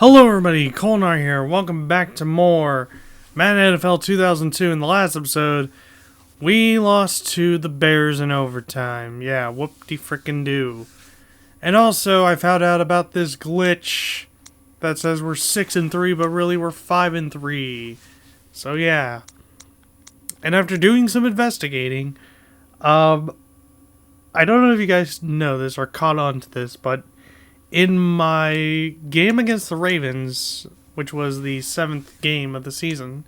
Hello everybody, Colnar here. Welcome back to more Madden NFL 2002. In the last episode, we lost to the Bears in overtime. Yeah, whoop-de-frickin-do. And also, I found out about this glitch that says we're 6-3, but really we're 5-3. So yeah. And after doing some investigating, I don't know if you guys know this or caught on to this, but in my game against the Ravens, which was the 7th game of the season,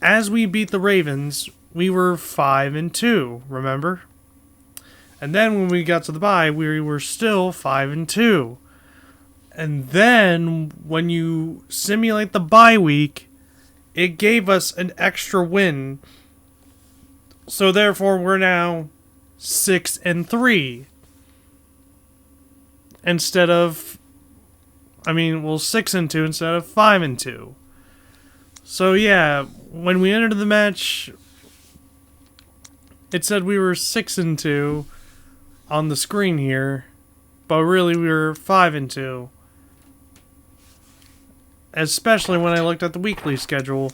as we beat the Ravens, we were 5-2, remember? And then when we got to the bye, we were still 5-2. And then when you simulate the bye week, it gave us an extra win. So therefore, we're now 6-3. Instead of, 6-2 instead of 5-2. So yeah, when we entered the match, it said we were 6-2 on the screen here, but really we were 5-2. Especially when I looked at the weekly schedule,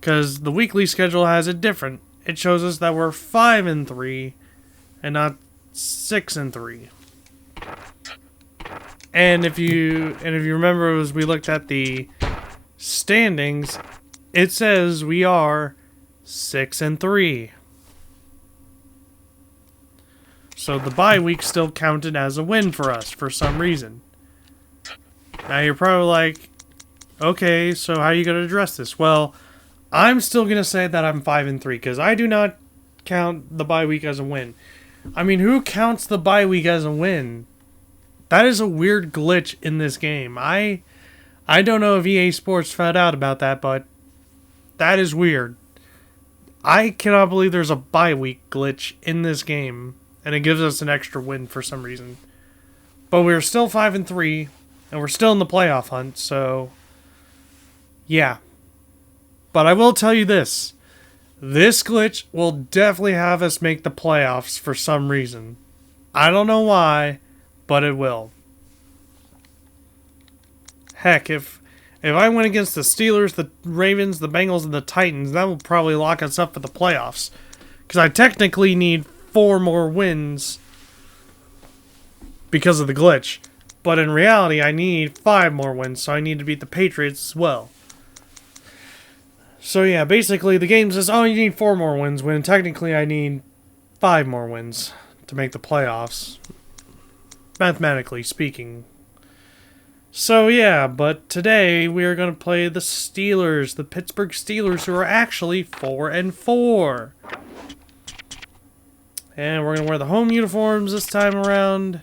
because the weekly schedule has it different. It shows us that we're 5-3 and not 6-3. And if you remember, as we looked at the standings, it says we are 6-3. So the bye week still counted as a win for us for some reason. Now you're probably like, okay, so how are you going to address this? Well, I'm still going to say that I'm 5-3 because I do not count the bye week as a win. I mean, who counts the bye week as a win? That is a weird glitch in this game. I don't know if EA Sports found out about that, but that is weird. I cannot believe there's a bye week glitch in this game, and it gives us an extra win for some reason. But we're still 5-3, and we're still in the playoff hunt, so yeah. But I will tell you this. This glitch will definitely have us make the playoffs for some reason. I don't know why, but it will. Heck, if I went against the Steelers, the Ravens, the Bengals, and the Titans, that will probably lock us up for the playoffs. Because I technically need 4 more wins because of the glitch. But in reality, I need 5 more wins, so I need to beat the Patriots as well. So yeah, basically the game says, oh, you need 4 more wins, when technically I need 5 more wins to make the playoffs. Mathematically speaking. So yeah, but today we are going to play the Steelers, the Pittsburgh Steelers, who are actually 4-4. And we're going to wear the home uniforms this time around.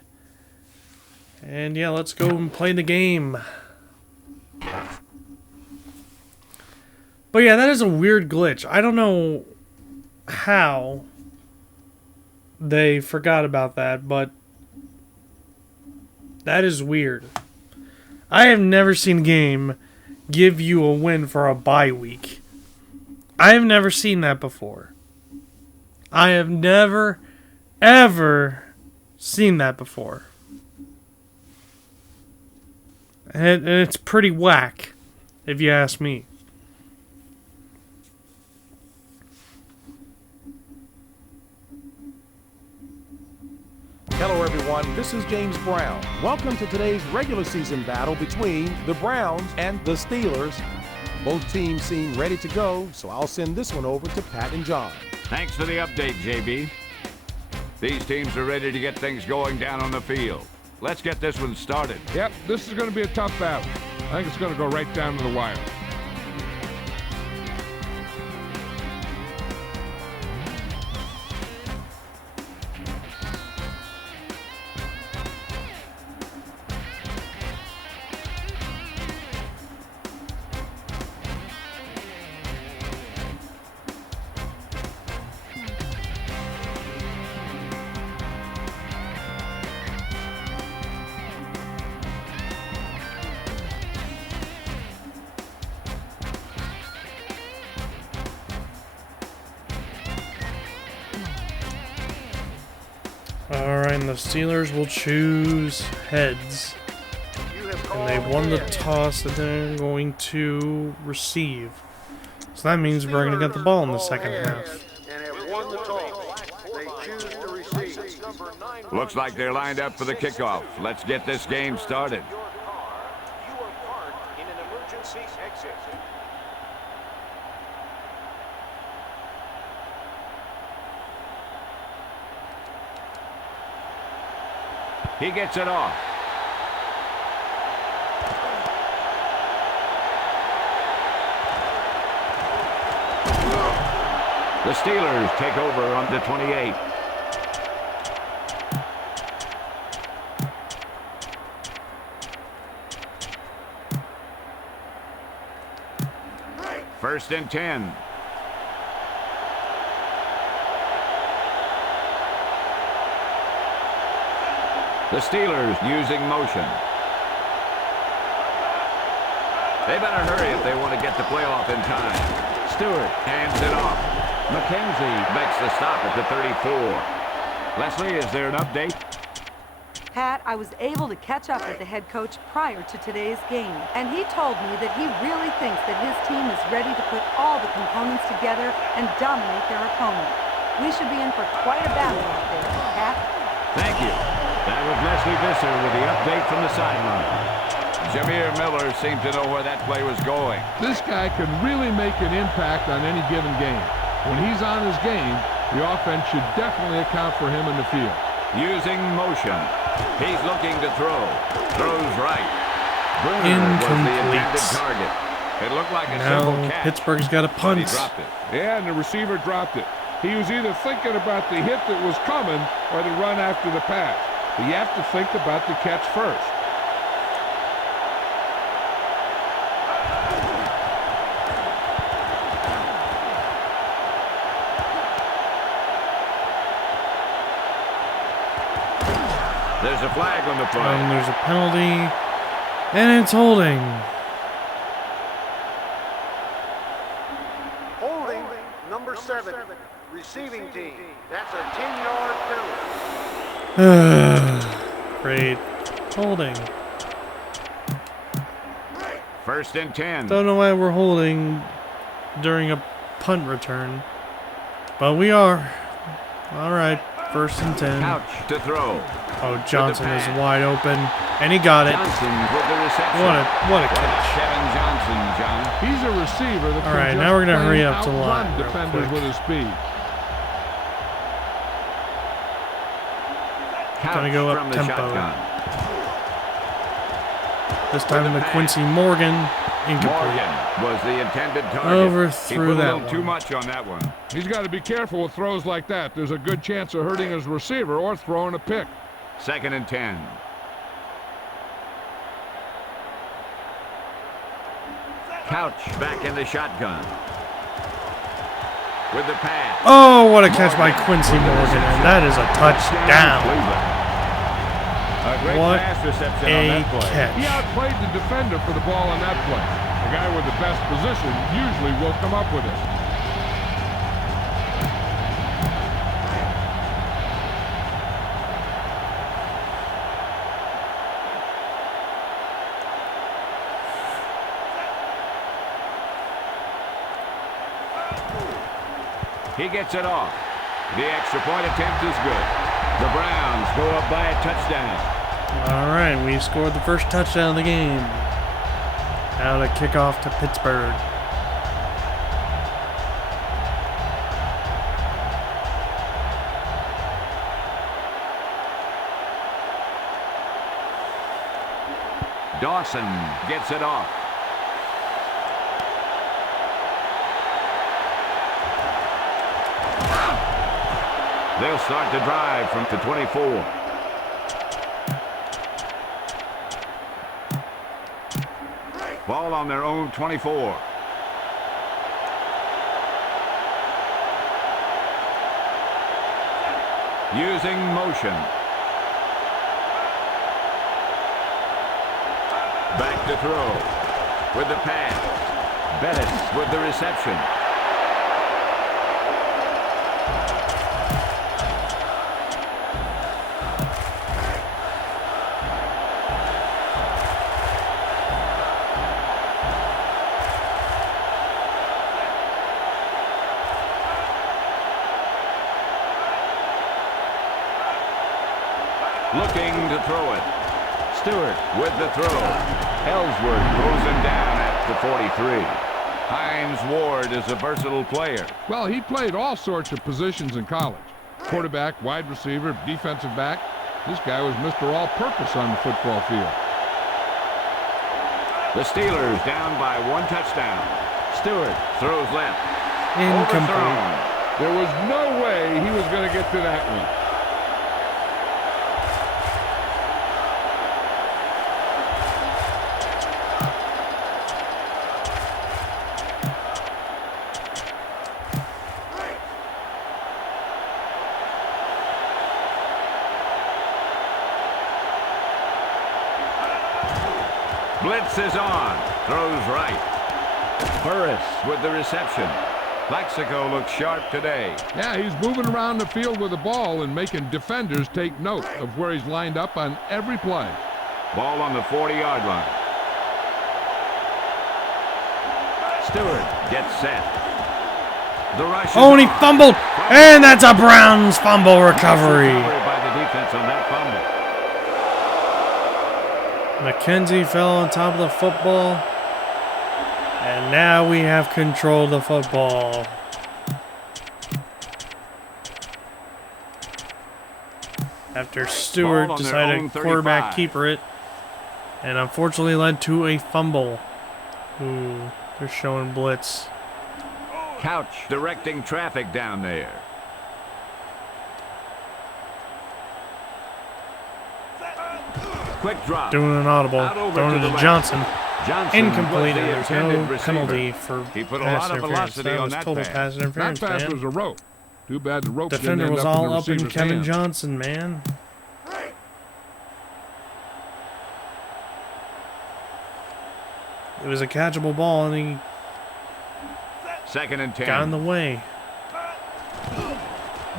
And yeah, let's go and play the game. But yeah, that is a weird glitch. I don't know how they forgot about that, but that is weird. I have never seen a game give you a win for a bye week. I have never seen that before. I have never, ever seen that before. And it's pretty whack, if you ask me. Hello everyone, this is James Brown. Welcome to today's regular season battle between the Browns and the Steelers. Both teams seem ready to go, so I'll send this one over to Pat and John. Thanks for the update, JB. These teams are ready to get things going down on the field. Let's get this one started. Yep, this is going to be a tough battle. I think it's going to go right down to the wire. Alright, and the Steelers will choose heads. You have And And they won the toss and they're going to receive. So that means we're going to get the ball in the second half. Looks like they're lined up for the kickoff. Let's get this game started. He gets it off. The Steelers take over on the 28. First and 10. The Steelers using motion. They better hurry if they want to get the play off in time. Stewart hands it off. McKenzie makes the stop at the 34. Leslie, is there an update? Pat, I was able to catch up with the head coach prior to today's game, and he told me that he really thinks that his team is ready to put all the components together and dominate their opponent. We should be in for quite a battle out there, Pat. Thank you. That was Leslie Visser with the update from the sideline. Jameer Miller seemed to know where that play was going. This guy can really make an impact on any given game. When he's on his game, the offense should definitely account for him in the field. Using motion. He's looking to throw. Throws right. Bruner was the intended target. It looked like a simple catch. Pittsburgh's got a punt. He dropped it. Yeah, and the receiver dropped it. He was either thinking about the hit that was coming or the run after the pass. But you have to think about the catch first. There's a flag on the play. And there's a penalty. And it's holding. Holding number 7. Receiving team. That's a 10-yard penalty. Great. Holding. First and 10. Don't know why we're holding during a punt return. But we are. Alright. First and 10. Couch to throw. Oh, Johnson is wide open. And he got it. Johnson with the reception. What a catch. Kevin Johnson, John. He's a receiver that All right, now we're going to hurry up to the line real defenders quick. with his speed. Gonna go up from the tempo. shotgun. This time to Quincy Morgan. Incomplete. Morgan was the intended target. Overthrew he put a that little too one. much on that one. He's got to be careful with throws like that. There's a good chance of hurting his receiver or throwing a pick. Second and 10. Couch back in the shotgun. With the pass. Oh, what a catch by Quincy Morgan. And that is a touchdown. A great What pass reception a on that play. catch. He outplayed the defender for the ball on that play. The guy with the best position usually will come up with it. He gets it off. The extra point attempt is good. The Browns go up by a touchdown. All right, we scored the first touchdown of the game. Now to kick off to Pittsburgh. Dawson gets it off. They'll start to drive from the 24. Ball on their own 24. Using motion. Back to throw. With the pass. Bennett with the reception. looking to throw it. Stewart with the throw. Ellsworth throws him down at the 43. Hines Ward is a versatile player. Well, he played all sorts of positions in college. Quarterback, wide receiver, defensive back. This guy was Mr. All-Purpose on the football field. The Steelers down by 1 touchdown. Stewart throws left. Incomplete. Overthrown. There was no way he was going to get to that one. Blitz is on. Throws right. Burris with the reception. Plaxico looks sharp today. Yeah, he's moving around the field with the ball and making defenders take note of where he's lined up on every play. Ball on the 40-yard line. Stewart gets set. The rush is Oh, and he on. fumbled. And that's a Browns fumble recovery. By the defense on that fumble. McKenzie fell on top of the football. And now we have control of the football. After Stewart Ball on their decided own to quarterback 35. keeper it. And unfortunately led to a fumble. Ooh, they're showing blitz. Couch directing traffic down there. Quick drop. Doing an audible. Out over Throwing to it the to left. Johnson. Johnson Incomplete. was the And there's intended no receiver. penalty for He put a pass lot of interference. velocity That on was that total pass. pass That interference, pass man. was a rope. Too bad the rope Defender didn't was end up all in up the in receiver's Kevin hands. Johnson, man. It was a catchable ball, and he 2nd and 10. got in the way.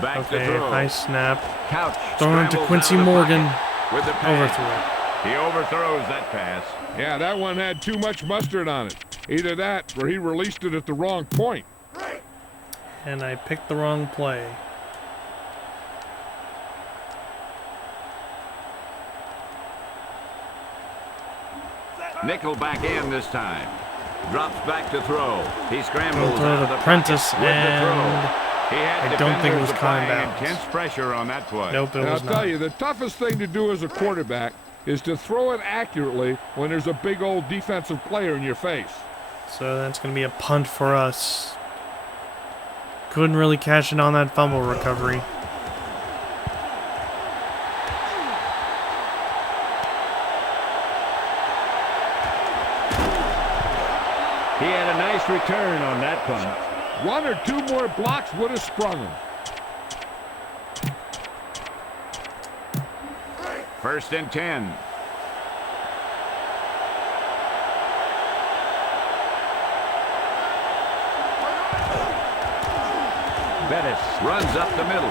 Back to Okay, throw. nice snap. Couch Throwing it to scrambles Quincy out of the Morgan. pocket with the pass. Overthrow. He overthrows that pass. Yeah, that one had too much mustard on it. Either that or he released it at the wrong point. And I picked the wrong play. Nickel back in this time. Drops back to throw. He scrambles Will throw out to of the Prentice, pocket with the throw. and He had I don't think it defenders was caught in applying bounds. intense pressure on that play. Nope, it And I'll was tell not. you, the toughest thing to do as a quarterback is to throw it accurately when there's a big old defensive player in your face. So that's going to be a punt for us. Couldn't really cash in on that fumble recovery. He had a nice return on that punt. One or two more blocks would have sprung him. 1st and 10. Bettis runs up the middle.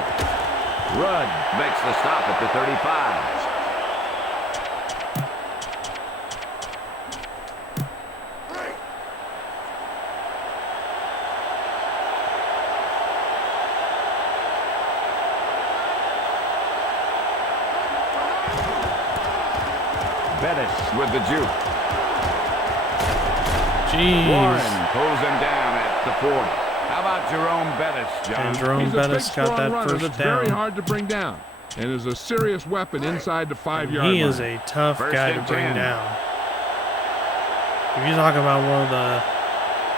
Rudd makes the stop at the 35. Bettis with the juke. Jeez. Warren pulls him down at the 40. How about Jerome Bettis, John? And Jerome He's a big, Bettis got strong that runner first that's very down. hard to bring down and is a serious weapon inside the 5-yard line. He is a tough First guy to and bring 10. down. If you talk about one of the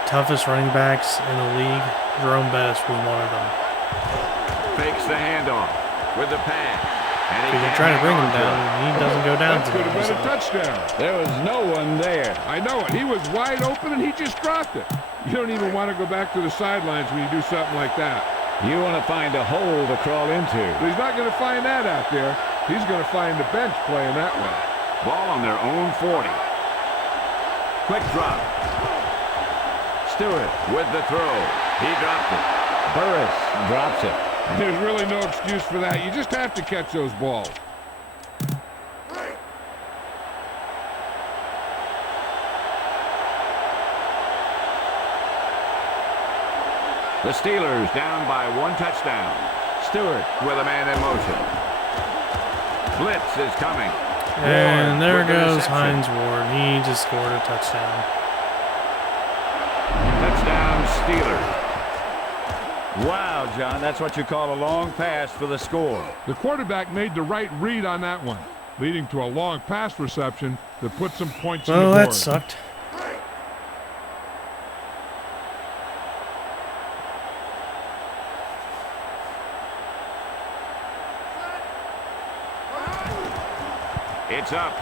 toughest running backs in the league, Jerome Bettis was one of them. Fakes the handoff with the pass. And If you're can't trying to hang bring on him down, he doesn't go down That to could have been a him. touchdown. There was no one there. I know it. He was wide open and he just dropped it. You don't even want to go back to the sidelines when you do something like that. You want to find a hole to crawl into. But he's not going to find that out there. He's going to find the bench playing that way. Ball on their own 40. Quick drop. Stewart with the throw. He dropped it. Burris drops it. There's really no excuse for that. You just have to catch those balls. The Steelers down by 1 touchdown. Stewart with a man in motion. Blitz is coming. And Ward there with the goes reception. Hines Ward. He just scored a touchdown. Touchdown Steelers. Wow, John, that's what you call a long pass for the score. The quarterback made the right read on that one, leading to a long pass reception that put some points on the Well, board. that sucked. It's up.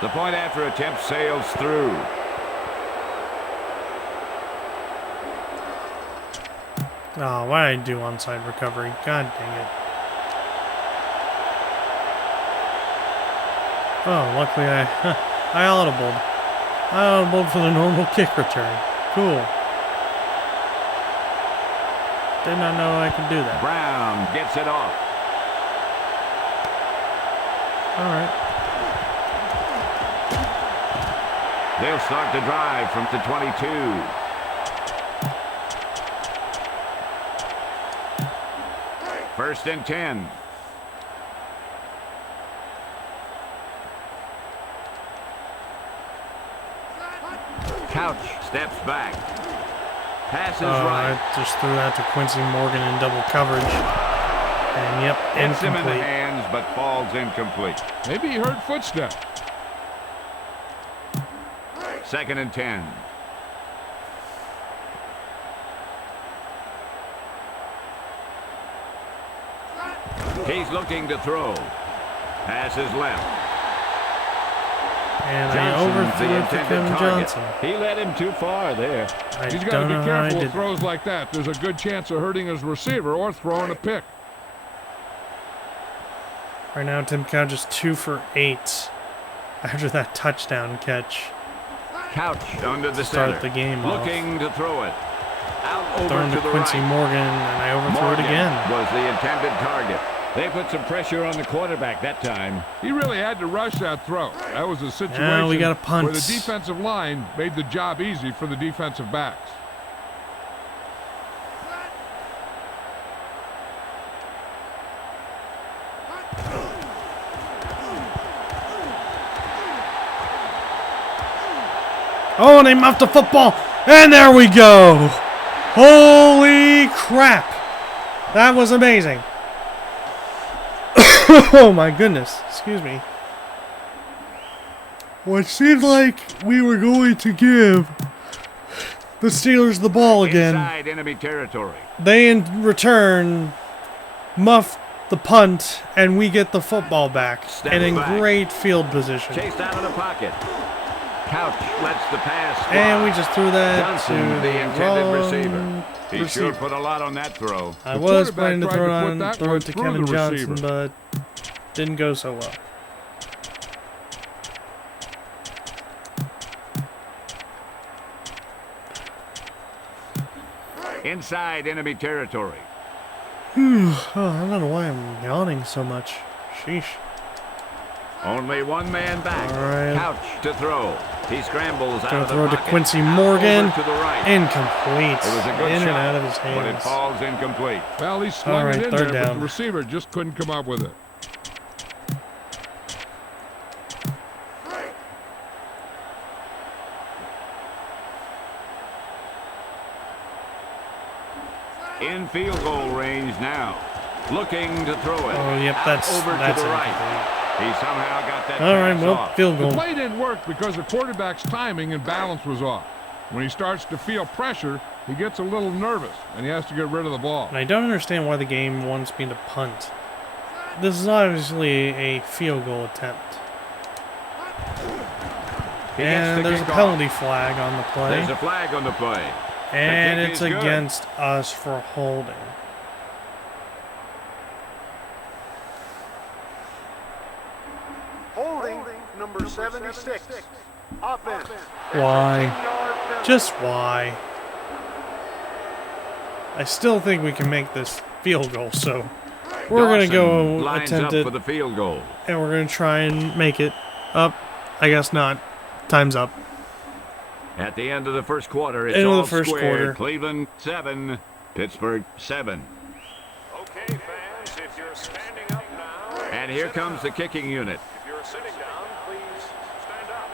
The point after attempt sails through. Oh, what did I do onside recovery? God dang it. Oh, luckily I audibled. I audibled for the normal kick return. Cool. Did not know I could do that. Brown gets it off. Alright. They'll start the drive from the 22. First and 10. Couch steps back. Passes right. I just threw that to Quincy Morgan in double coverage. And yep, Hits him in the incomplete. hands, but falls incomplete. Maybe he heard footsteps. Second and 10. He's looking to throw. Passes left. And I Johnson's the overthrew it for intended Kevin target. Johnson. He led him too far there. I He's got to don't be know how I careful did with throws that. like that. There's a good chance of hurting his receiver or throwing a pick. Right now, Tim Couch is 2 for 8 after that touchdown catch. Couch under the Start center. the game off. Looking to throw it. Out over Throwing to to the Quincy right. Morgan, and I overthrew Morgan it again. was the intended target. They put some pressure on the quarterback that time. He really had to rush that throw. That was a situation Now we got a punt. where the defensive line made the job easy for the defensive backs. Oh, and they muffed the football, and there we go. Holy crap. That was amazing. Oh my goodness, excuse me. What seemed like we were going to give the Steelers the ball again. Inside enemy territory. They in return muff the punt, and we get the football back. Step And in back. great field position. Chased out of the pocket. Couch lets the pass fly. And we just threw that Johnson, to the the intended wrong receiver. He sure receiver. put a lot on that throw. I The was quarterback planning to tried throw it to put on, that throw one it to through Kevin the Johnson, receiver. but didn't go so well. Inside enemy territory. Oh, I don't know why I'm yawning so much. Sheesh. Only one man back. All right. Couch to throw. He scrambles out Gonna of the throw to pocket. Quincy Out Morgan. over to the right. Incomplete. It was a good In shot, and out of his but it hands. falls incomplete. Well, he slung All right, it in third there, but down. the receiver just couldn't come up with it. In field goal range now. Looking to throw it. Oh, yep, Out that's over to the incomplete. right. He somehow got that All right, pass well, off. field The goal. play didn't work because the quarterback's timing and balance was off. When he starts to feel pressure, he gets a little nervous, and he has to get rid of the ball. And I don't understand why the game wants me to punt. This is obviously a field goal attempt. He gets And the there's a kickoff. penalty flag on the play. There's a flag on the play. And kick it's is good. against us for holding. Holding number 76. Offense. Why? 10-yard penalty. Just why? I still think we can make this field goal, so we're going to go Dawson lines attempt up it, for the field goal. and we're going to try and make it up. I guess not. Time's up. At the end of the first quarter, it's End of all the first square. quarter. Cleveland 7, Pittsburgh 7. Okay, fans, if you're standing up now. And here comes the kicking unit. If you're sitting down, please stand up.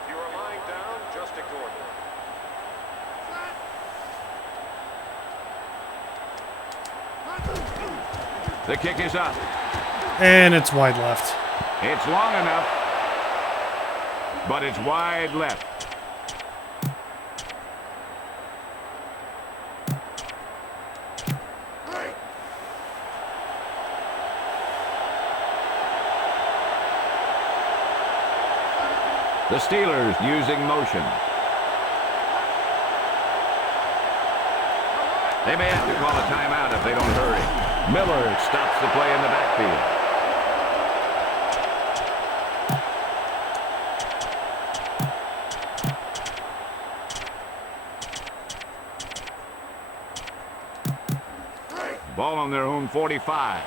If you are lying down, just ignore them. The kick is up. And it's wide left. It's long enough, but it's wide left. The Steelers using motion. They may have to call a timeout if they don't hurry. Miller stops the play in the backfield. Ball on their own 45.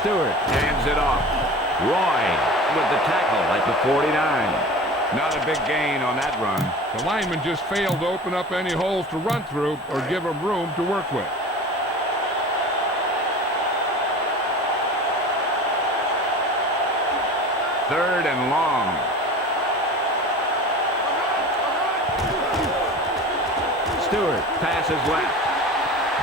Stewart hands it off. Roy with the tackle at the 49. Not a big gain on that run. The lineman just failed to open up any holes to run through or give him room to work with. Third and long. Stewart passes left.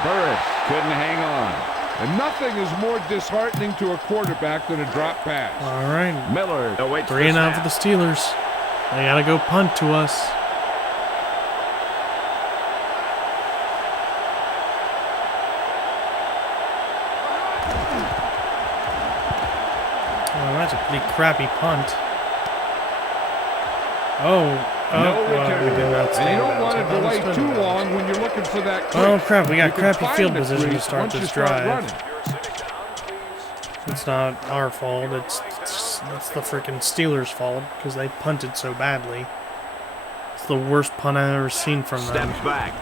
Burris couldn't hang on. And nothing is more disheartening to a quarterback than a drop pass. All right. Miller awaits 3 and out snap. for the Steelers. They gotta go punt to us. Oh, that's a pretty crappy punt. We did not And stay you don't with want to that. That was delay good. too long when you're looking for that Oh crease. crap, we got You can crappy find field the position to crease start once you this start drive. running. If you're sitting down, please. It's not our fault. It's the freaking Steelers' fault because they punted so badly. It's the worst punt I've ever seen from them. Steps back.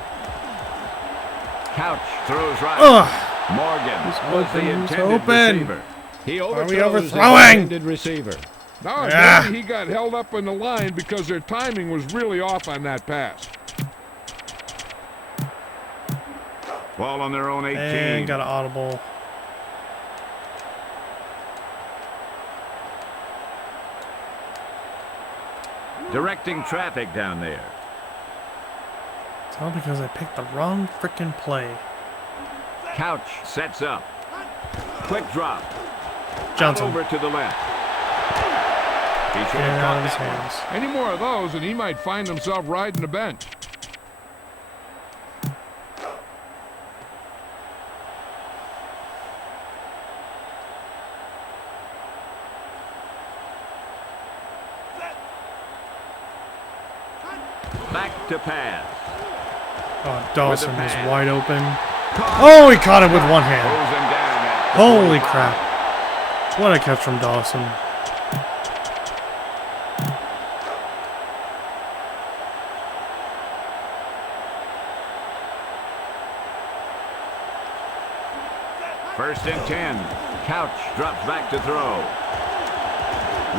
Couch throws right. Ugh! Morgan was open, the he's intended open. receiver. He Are we overthrows the overthrowing? intended receiver. No, Yeah. maybe he got held up in the line because their timing was really off on that pass. Ball on their own 18. And got an audible. Directing traffic down there. It's all because I picked the wrong freaking play. Couch sets up. Quick drop. Johnson. Over to the left. He should Get have it out caught of his that one. hands. Any more of those, and he might find himself riding the bench. Back to pass. Oh, Dawson With is the man. wide open. Caught. Oh, he caught it with one hand. Pulls him down at the Holy 45. crap. What a catch from Dawson. First and 10. Couch drops back to throw.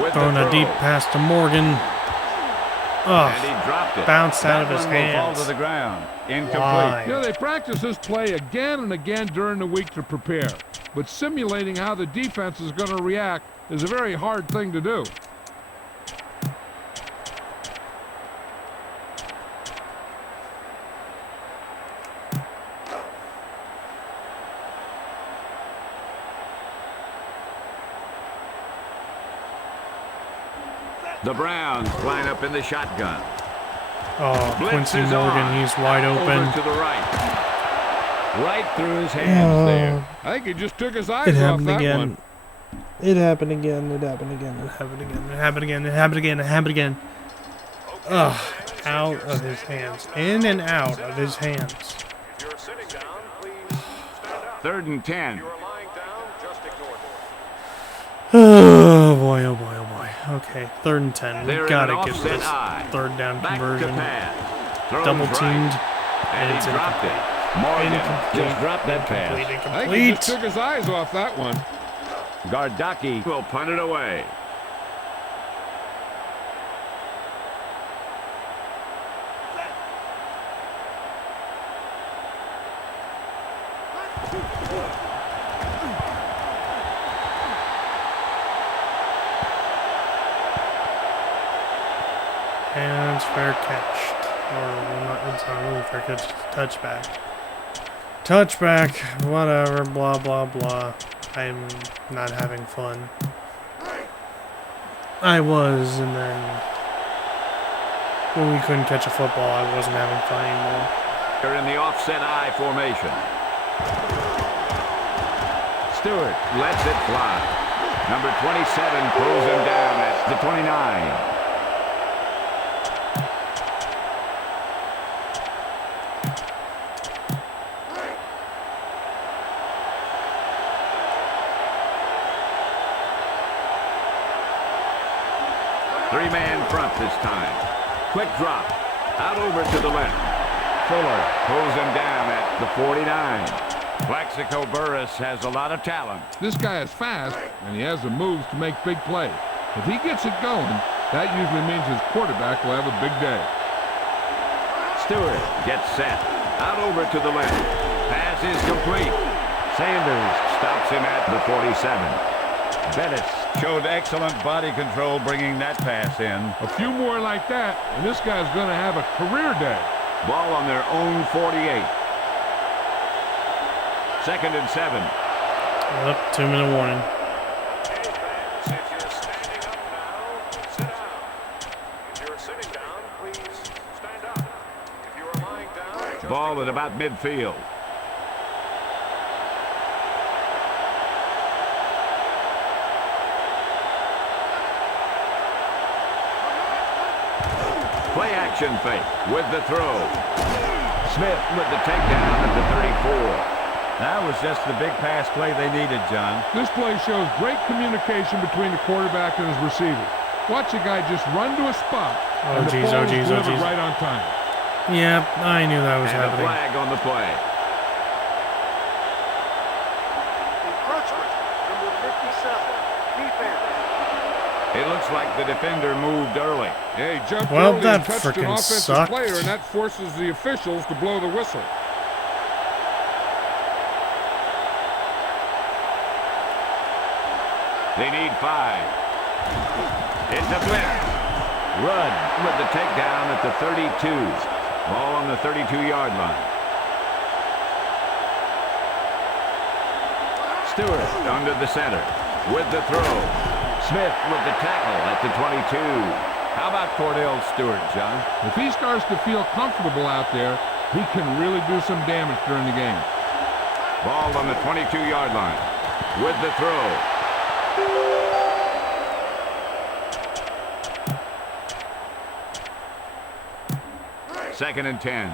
With Throwing the a deep throw. pass to Morgan. And he Oh, dropped it. bounced out of That his one will fall hands. to the ground. Incomplete. Why? You know, they practice this play again and again during the week to prepare. But simulating how the defense is going to react is a very hard thing to do. The Browns line up in the shotgun. Oh, Blitz Quincy is Morgan, on. he's wide Over open. to the right. Right through his hands there. I think he just took his eyes It off happened that again. one. It happened again. It happened again. It happened again. It happened again. It happened again. It happened again. Ugh. Out of his hands. In and out of his hands. If you're sitting down, please stand up. Third and 10. If you are lying down, just ignore them. Oh boy, oh boy, oh boy. Okay, 3rd and 10. They're We in gotta an get offset this eye. 3rd down Back conversion. to pass. Throws Double right. teamed. And it's he dropped it. Morgan Incomplete. just dropped that pass. Incomplete. I think he just Incomplete. took his eyes off that one. Gardaki will punt it away. And it's fair catch. It's not really fair catch, it's a touchback. Touchback, whatever, blah, blah, blah. I'm not having fun. I was, and then when we couldn't catch a football, I wasn't having fun anymore. They're in the offset I formation. Stewart lets it fly. Number 27 pulls him down at the 29. Three-man front this time. Quick drop. Out over to the left. Fuller pulls him down at the 49. Plaxico Burress has a lot of talent. This guy is fast, and he has the moves to make big plays. If he gets it going, that usually means his quarterback will have a big day. Stewart gets set. Out over to the left. Pass is complete. Sanders stops him at the 47. Bettis showed excellent body control bringing that pass in. A few more like that, and this guy's going to have a career day. Ball on their own 48. 2nd and 7. Yep, 2-minute warning. Defense, if you're standing up now, sit down. If you're sitting down, please stand up. If you are lying down, just Ball at about midfield. Play action fake with the throw. Smith with the takedown at the 34. That was just the big pass play they needed, John. This play shows great communication between the quarterback and his receiver. Watch a guy just run to a spot, and the ball is delivered right on time. Yep, I knew that was And a happening. flag on the play. encroachment. Number 57. Defense. It looks like the defender moved early. Hey, jumped Well, early that and touched an frickin' offensive sucked. player, and that forces the officials to blow the whistle. They need 5. It's a blitz. Rudd with the takedown at the 32. Ball on the 32-yard line. Stewart under the center with the throw. Smith with the tackle at the 22. How about Cordell Stewart, John? If he starts to feel comfortable out there, he can really do some damage during the game. Ball on the 22-yard line with the throw. 2nd and 10.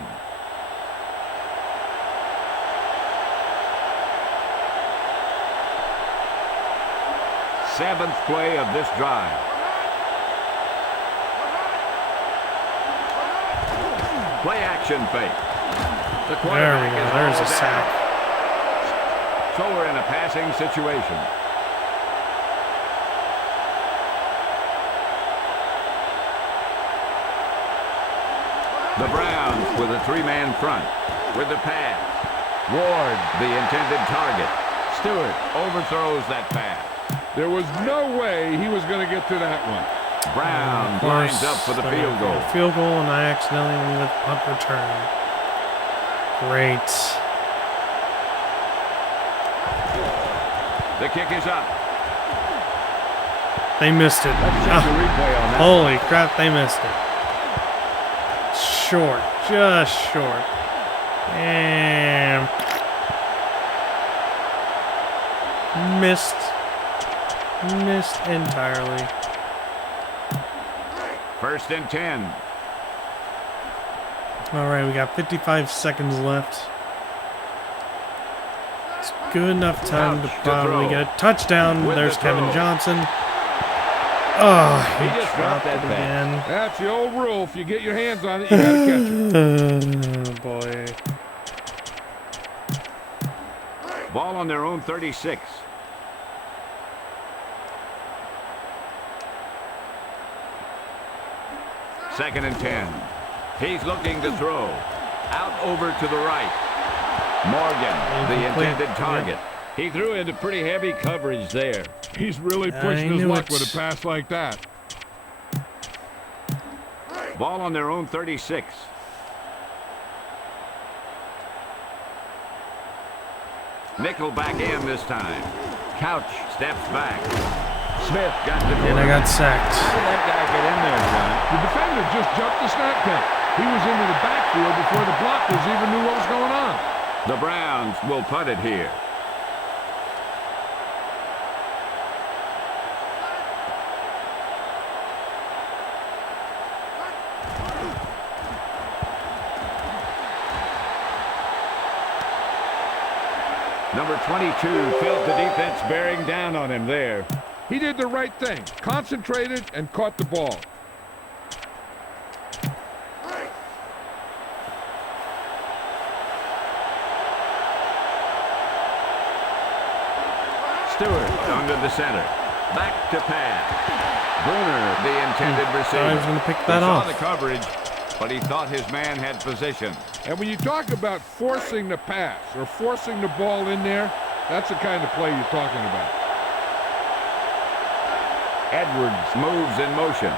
Seventh play of this drive. Play action fake. The There we quarterback go. is There's a hauled sack. down. So we're in a passing situation. The Browns with a 3-man front with the pass. Ward, the intended target. Stewart overthrows that pass. There was no way he was going to get to that one. Brown lines up for the field goal. Field goal, and I accidentally went with punt return. Great. The kick is up. They missed it. Check the replay on that. Holy crap, they missed it. Short, just short. And missed entirely. 1st and 10. All right, we got 55 seconds left. It's good enough time to Ouch, to probably throw. get a touchdown. With There's the Kevin throw. Johnson. Oh, He he just dropped dropped it that again. That's the old rule. If you get your hands on it, you got to catch it. Oh, boy. Ball on their own 36. Second and 10. He's looking to throw. Out over to the right. Morgan, the Incomplete. intended target. He threw into pretty heavy coverage there. He's really I pushing his knew luck it. with a pass like that. Ball on their own 36. Nickel back in this time. Couch steps back. Smith got the And I got sacked. How did that guy get in there, John? The defender just jumped the snap count. He was into the backfield before the blockers even knew what was going on. The Browns will punt it here. Number 22 felt the defense bearing down on him there. He did the right thing, concentrated and caught the ball. Stewart under the center. Back to pass. Bruner, the intended receiver. I was going to pick that He off. saw the coverage, but he thought his man had position. And when you talk about forcing the pass or forcing the ball in there, that's the kind of play you're talking about. Edwards moves in motion.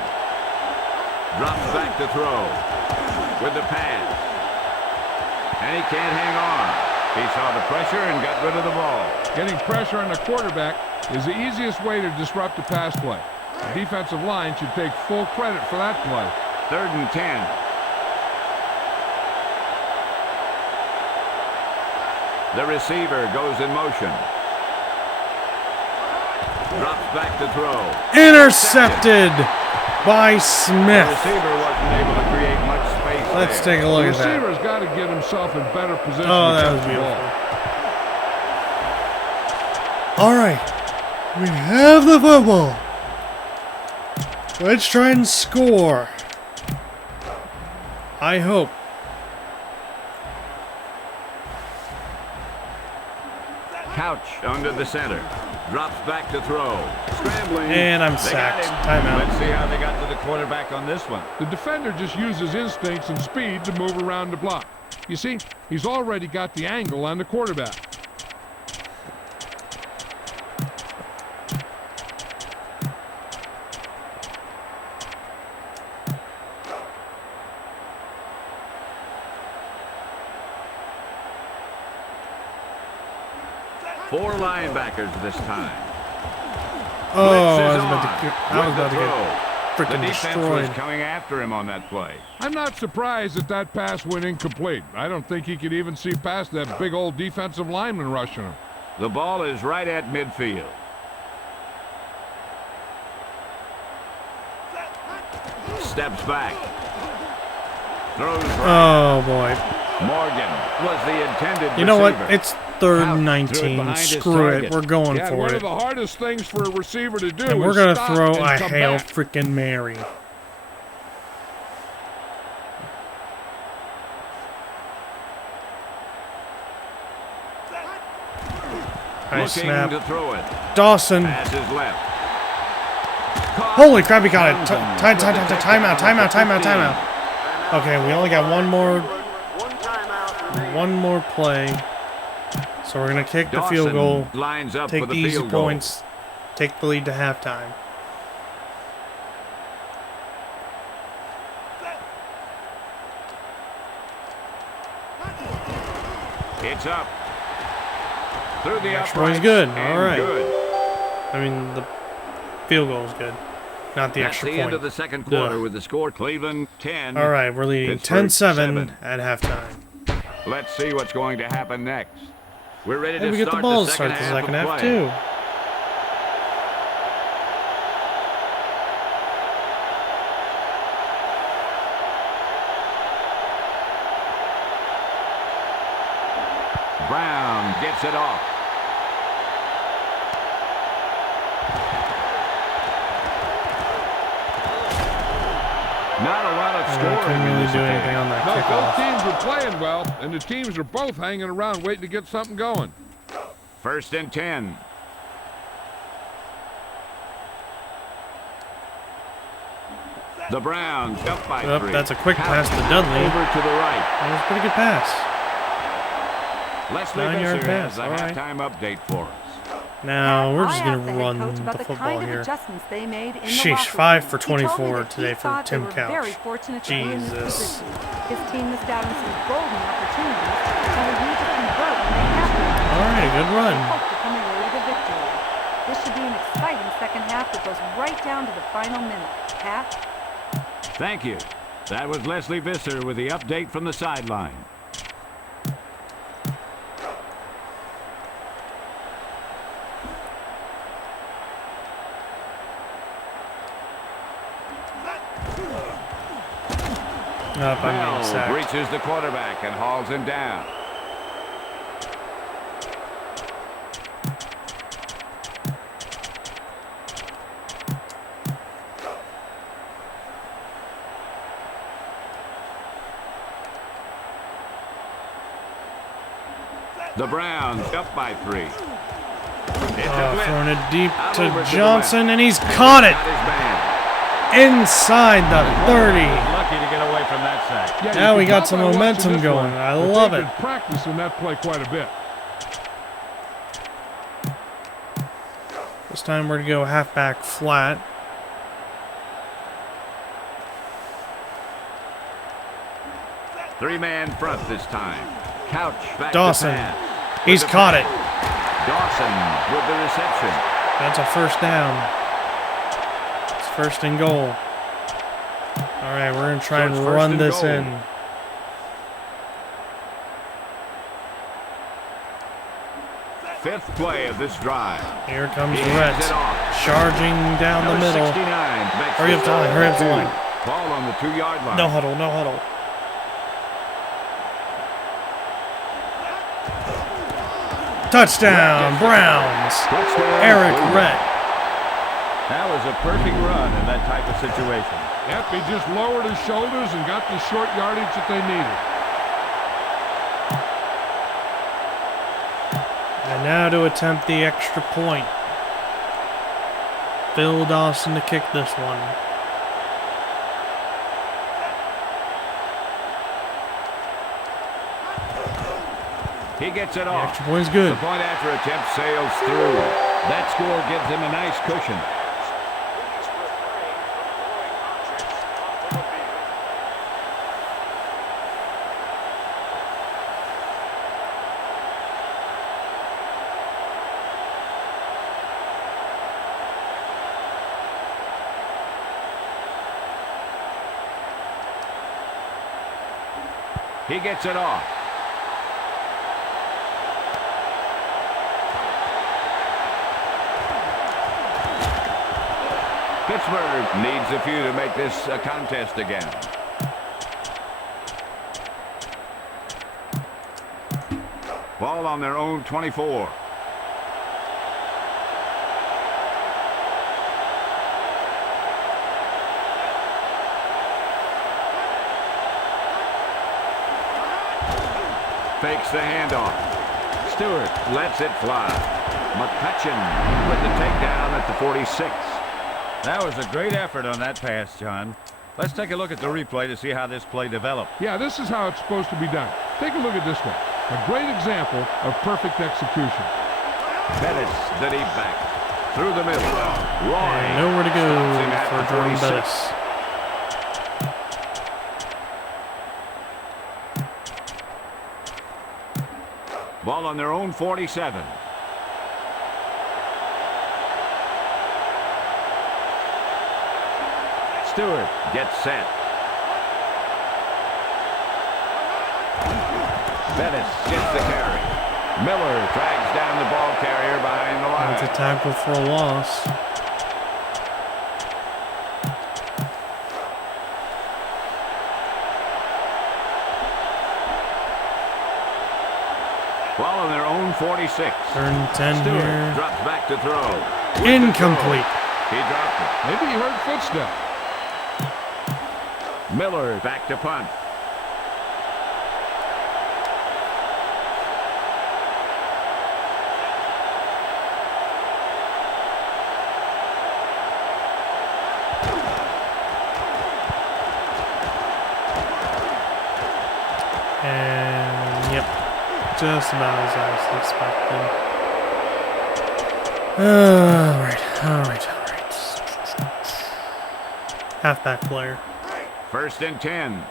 Drops back to throw. With the pass. And he can't hang on. He saw the pressure and got rid of the ball. Getting pressure on the quarterback is the easiest way to disrupt the pass play. The defensive line should take full credit for that play. 3rd and 10. The receiver goes in motion. Drops back to throw. Intercepted by The Smith. receiver wasn't able to create much space Let's there. take a look The at that. receiver's got to get himself in better position Oh, to that catch was the beautiful. ball. All right, we have the football. Let's try and score. I hope. Couch under the center. Drops back to throw. Scrambling. And I'm They got sacked. him. Timeout. Let's see how they got to the quarterback on this one. The defender just uses instincts and speed to move around the block. You see, he's already got the angle on the quarterback. Four linebackers this time. Oh, Blitz I is was about on. to With get the freaking defense was destroyed. coming after him on that play. I'm not surprised that that pass went incomplete. I don't think he could even see past that big old defensive lineman rushing him. The ball is right at midfield. Steps back. Throws right. Oh boy. Morgan was the intended You know what? receiver. It's 3rd and Couch threw it 19. behind his Screw it. target. We're going Yeah, for one it. of the hardest things for a receiver to do And we're is gonna stop throw and a come Hail back. freaking Mary. Nice Looking snap. to throw it. Dawson. Pass is left. Caught. Holy crap, he got it. Townsend with the Timeout. Okay, we only got one more play. So we're going to kick the field Dawson goal. lines up Take for the the easy field goal. points. Take the lead to halftime. It's up. Through the Extra uprights point's good. and All right. Good. I mean, the field goal is good. Not the That's extra the point. end of the second quarter Ugh. with the score Cleveland 10. All right, we're leading Pittsburgh 10-7 7. at halftime. Let's see what's going to happen next. We're ready And to we get the start ball the to start second the second half half of play. too. Brown gets it off. Not a lot of scoring Couldn't in really this do affair. anything on that No, both kickoff. teams are playing well, and the teams are both hanging around waiting to get something going. 1st and 10. The Browns up by Yep, 3. that's a quick Couch pass to Dudley. over to the right. That was a pretty good pass. Leslie 9-yard Visser has pass, the all right. halftime update for us. Now, we're just I going asked to the head run coach the about the football kind of here. adjustments they made in the Sheesh, locker 5 room. for He told me 24 that he today for thought Tim they were Couch. very fortunate to be in this Jesus. position. His team missed out on some golden opportunities, so we need to convert when they happen. All right, good run. They hope to come away with a victory. This should be an exciting second half that goes right down to the final minute. Pat? Thank you. That was Leslie Visser with the update from the sideline. Up, I'm getting Bell sacked. reaches the quarterback and hauls him down. The Browns up by 3. It's a blitz. Throwing it deep Out to over the Johnson, left. and he's caught it Got his man. inside the 30. Lucky to get away from that sack. Yeah, Now you we can got tell some by watching momentum this going. one I that love they've it. been practicing that play quite a bit. This time we're going to go halfback flat. Three-man front this time. Couch back Dawson. to pass. He's With the caught it. Dawson with the reception. That's a first down. It's first and goal. All right, we're going to try So and it's first run and this goal. in. Fifth play of this drive. Here comes He Rhett, hands it off. charging down the Number middle. 69 backs Hurry up the the line, hurry up the two. line. Ball on the 2-yard line. No huddle, no huddle. Touchdown, Browns. Touchdown, Eric Cleveland. Rhett. That was a perfect run in that type of situation. Yep, he just lowered his shoulders and got the short yardage that they needed. And now to attempt the extra point. Phil Dawson to kick this one. He gets it The off. extra point's The good. point after attempt sails through. That score gives him a nice cushion. Please refrain from throwing objects onto the field. He gets it off. Pittsburgh needs a few to make this a contest again. Ball on their own 24. Fakes the handoff. Stewart lets it fly. McCutcheon with the takedown at the 46. That was a great effort on that pass, John. Let's take a look at the replay to see how this play developed. Yeah, this is how it's supposed to be done. Take a look at this one. A great example of perfect execution. Bettis, the deep back. Through the middle. Roy. And nowhere to stops him go at for the Jerome 46. Bettis. Ball on their own 47. Stewart gets set. Bettis gets the carry. Miller drags down the ball carrier behind the line. That's a tackle for a loss. Ball on their own 46. Third and 10 Stewart here. drops back to throw. Incomplete. He dropped it. Maybe he heard footsteps. Miller back to punt. And, yep, just about as I was expecting. Alright. Halfback player. 1st and 10.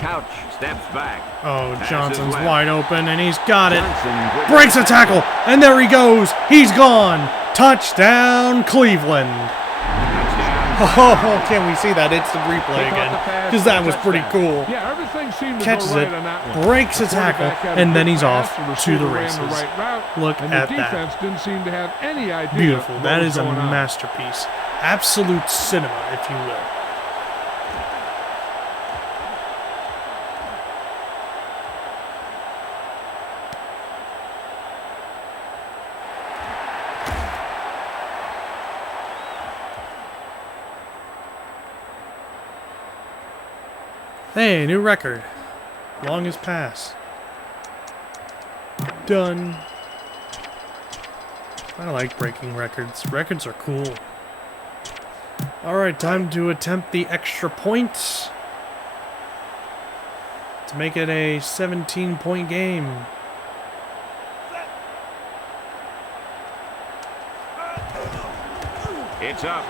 Couch steps back. Oh, Passes Johnson's left. wide open, and he's got it. Johnson with Breaks the a tackle, and there he goes. He's gone. Touchdown, Cleveland. Touchdown. Oh, can we see that instant replay He caught again? the pass Because for that a was pretty touchdown. cool. Yeah, everything seemed to Catches go right it, on that one. breaks a The quarterback tackle, had a and then good he's pass, off the to the receiver ran races. the right route, Look and at the that. defense didn't seem to have any idea. Beautiful. what That was is a going on. masterpiece. Absolute cinema, if you will. Hey, new record. Longest pass. Done. I like breaking records. Records are cool. Alright, time to attempt the extra point. To make it a 17-point game. It's up.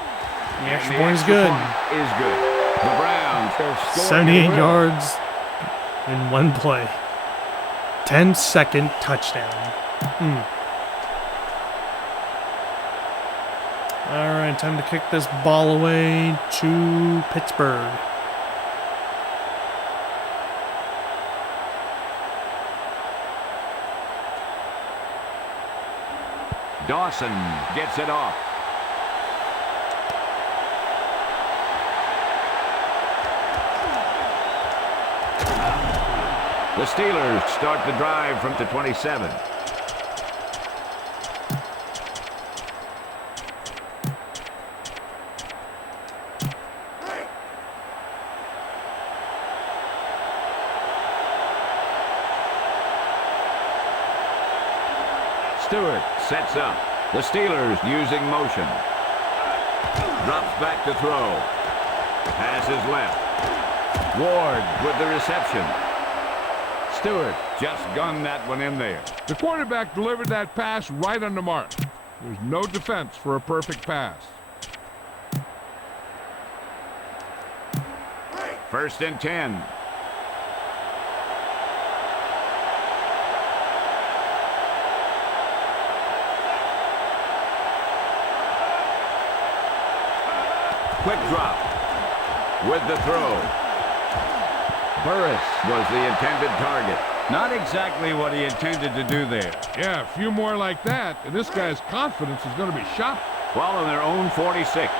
The extra And point is good. Is good. The Browns are scoring. 78 at will. yards in one play. 10-second touchdown. Alright, time to kick this ball away to Pittsburgh. Dawson gets it off. The Steelers start the drive from the 27. Stewart sets up. The Steelers using motion. Drops back to throw. Passes left. Ward with the reception. Stewart just gunned that one in there. The quarterback delivered that pass right on the mark. There's no defense for a perfect pass. 1st and 10. Quick drop with the throw. Burris was the intended target. Not exactly what he intended to do there. Yeah, a few more like that, and this guy's confidence is going to be shot. Ball on their own 46.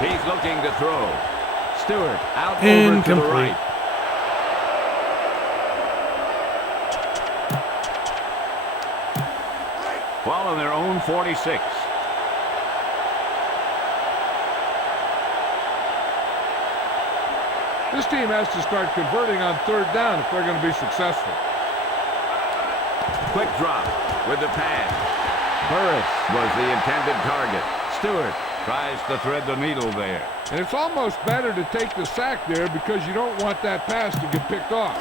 He's looking to throw. Stewart out over to the Incomplete. right. Ball on their own 46. This team has to start converting on 3rd down if they're going to be successful. Quick drop with the pass. Burris was the intended target. Stewart tries to thread the needle there. And it's almost better to take the sack there because you don't want that pass to get picked off.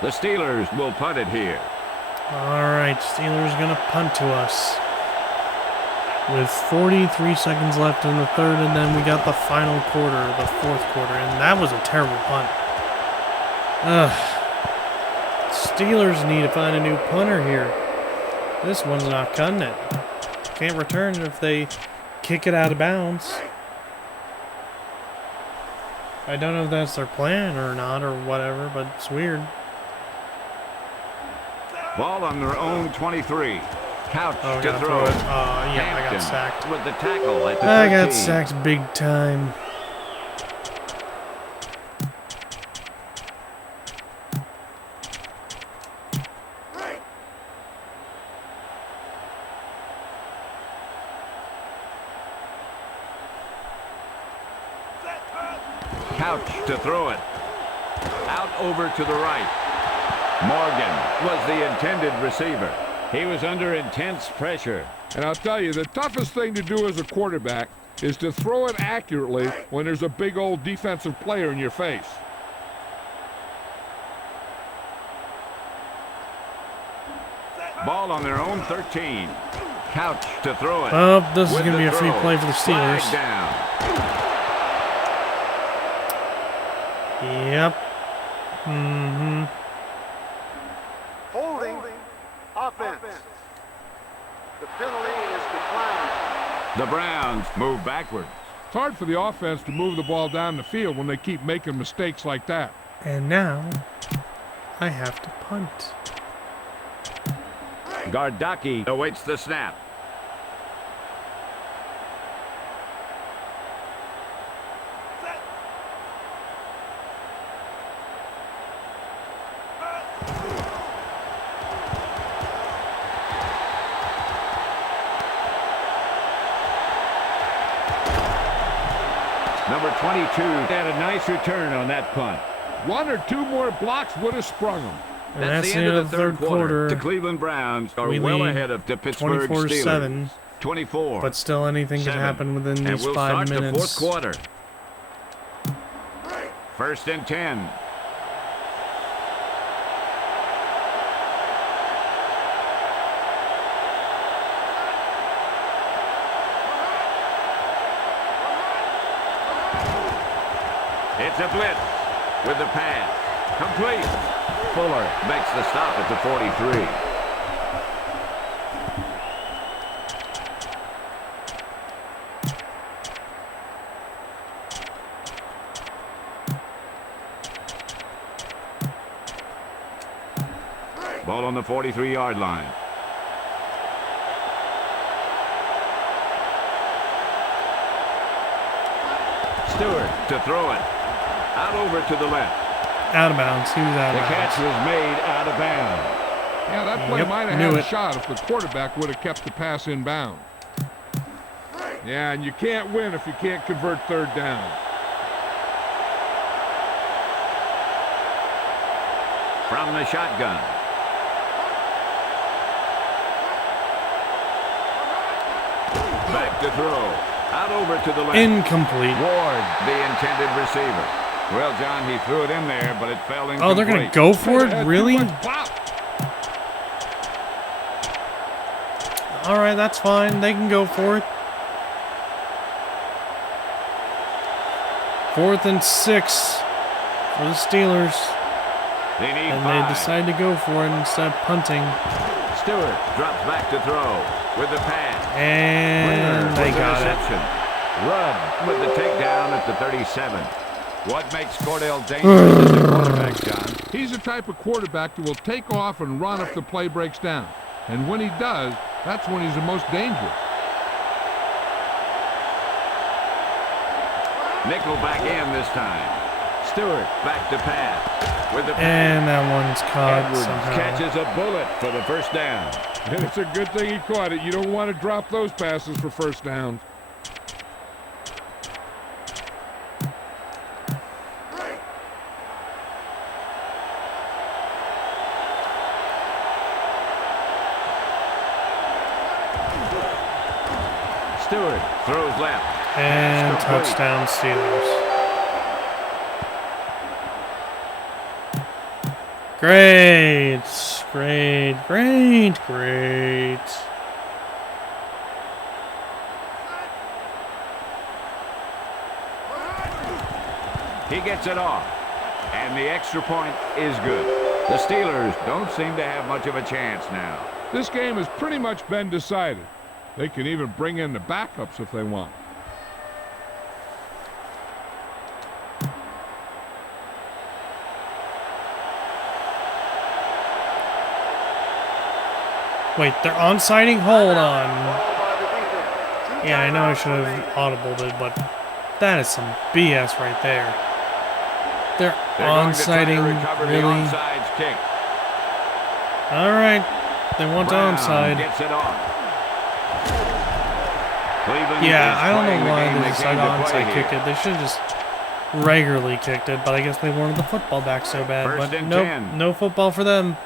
The Steelers will punt it here. Alright, Steelers gonna punt to us. With 43 seconds left in the 3rd, and then we got the final quarter, the 4th quarter, and that was a terrible punt. Steelers need to find a new punter here. This one's not cutting it. Can't return it if they kick it out of bounds. I don't know if that's their plan or not or whatever, but it's weird. Ball on their own 23. Couch Oh, to gotta throw. throw it. Yeah, I got Hampton sacked. with the tackle at the I 13. got sacked big time. Couch to throw it. Out over to the right. Morgan was the intended receiver. He was under intense pressure. And I'll tell you, the toughest thing to do as a quarterback is to throw it accurately when there's a big old defensive player in your face. Ball on their own 13. Couch to throw it. Oh, this is With going to be the a free throw. play for the Flag Steelers. down. Yep. Mm-hmm. Holding offense. The penalty is declined. The Browns move backwards. It's hard for the offense to move the ball down the field when they keep making mistakes like that. And now I have to punt. Gardaki awaits the snap. Number 22 had a nice return on that punt. One or two more blocks would have sprung them. And that's the end of the third quarter. The Cleveland Browns are We well lead ahead of the Pittsburgh 24-7. Steelers. 24. But still, anything can 7. happen within And these we'll 5 start minutes. the fourth quarter. 1st and 10. It's a blitz with the pass. Complete. Fuller makes the stop at the 43. Ball on the 43-yard line. Stewart to throw it. Out over to the left. Out of bounds. He was out The of catch bounds. was made out of bounds. Yeah, that play Yep, might have knew had a it. shot if the quarterback would have kept the pass in bounds. Yeah, and you can't win if you can't convert third down. From the shotgun. Back to throw. Out over to the left. Incomplete. Ward, the intended receiver. Well, John, he threw it in there, but it fell incomplete. Oh, they're going to go for it? Had Really? too much pop. All right, that's fine. They can go for it. 4th and 6 for the Steelers. They need And 5. they decide to go for it instead of punting. Stewart drops back to throw with the pass. And they With the got it. reception. Rudd with the takedown at the 37. What makes Cordell dangerous as a quarterback, John? He's the type of quarterback that will take off and run if the play breaks down. And when he does, that's when he's the most dangerous. Nickel back in this time. Stewart back to pass with the pass. And that one's caught Edwards somehow. catches a bullet for the first down. And it's a good thing he caught it. You don't want to drop those passes for first downs. Stewart throws left. And Pass complete. touchdown Steelers. Great. Great. Great. Great. He gets it off. And the extra point is good. The Steelers don't seem to have much of a chance now. This game has pretty much been decided. They can even bring in the backups if they want. Wait, they're on-siding? Hold on. Ball by the defense. Yeah, I know I should have audibled it, but that is some BS right there. They're They're going to try to on-siding, recover the really? onside kick. All right, they want Brown onside. gets it off. Cleveland Yeah, is I don't playing know the why game they they decided came to play onside here. kick it. They should have just regularly kicked it, but I guess they wanted the football back so bad. First But and nope, 10. no football for them.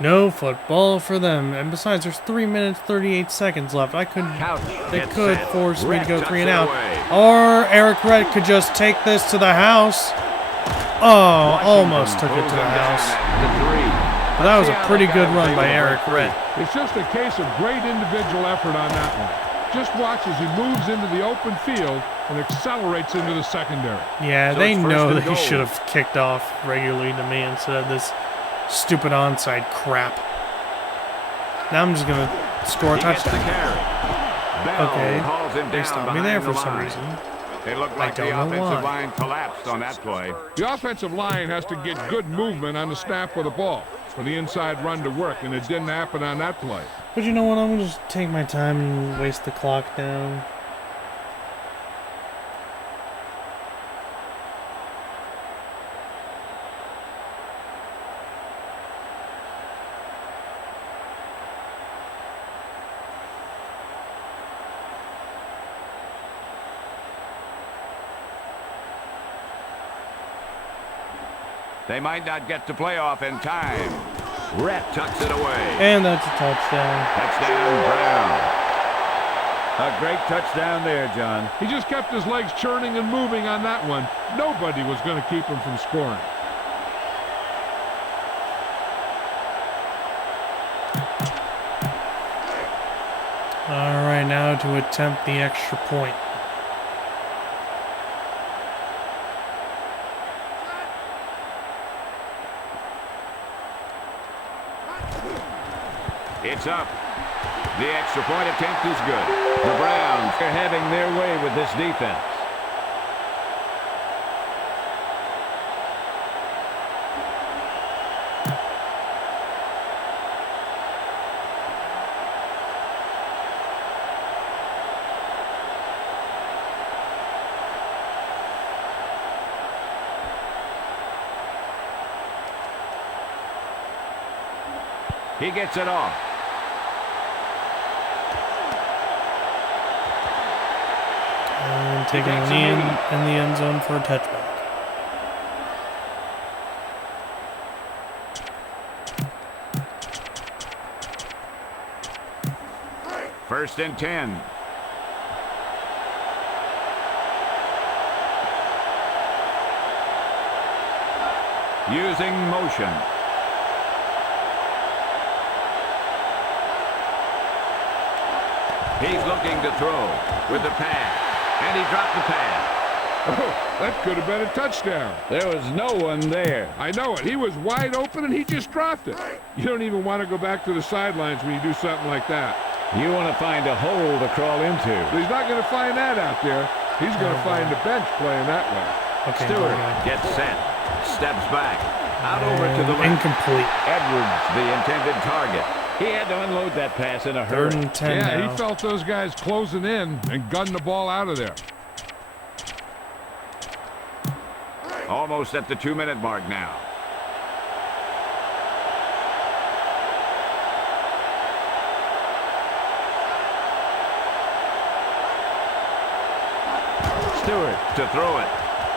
No football for them. And besides, there's 3 minutes, 38 seconds left. They could force me to go 3 and out. Or Eric Red could just take this to the house. Oh, almost took it to the house. But that was a pretty good run by Eric Red. It's just a case of great individual effort on that one. Just watch as he moves into the open field and accelerates into the secondary. Yeah, they know that he should have kicked off regularly to me instead of this stupid onside crap. Now I'm just going to score a touchdown. Okay, they stopped me there for some reason. It looked like the offensive line collapsed on that play. The offensive line has to get good movement on the snap of the ball for the inside run to work, and it didn't happen on that play. But you know what? I'm going to just take my time and waste the clock down. They might not get to playoff in time. Rhett tucks it away. And that's a touchdown. Touchdown, Brown. A great touchdown there, John. He just kept his legs churning and moving on that one. Nobody was going to keep him from scoring. All right, now to attempt the extra point. It's up. The extra point attempt is good. The Browns are having their way with this defense. He gets it off. And taking a knee in the end zone for a touchback. First and 10. Using motion. He's looking to throw with the pass. And he dropped the pass. Oh, that could have been a touchdown. There was no one there. I know it. He was wide open, and he just dropped it. You don't even want to go back to the sidelines when you do something like that. You want to find a hole to crawl into. But he's not going to find that out there. He's going to find the bench playing that way. Okay, Stewart gets set. Steps back. Out over to the left. Incomplete. Edwards, the intended target. He had to unload that pass in a hurry. 3rd and 10 Yeah, now. he felt those guys closing in and gunned the ball out of there. Almost at the 2-minute mark now. Stewart to throw it.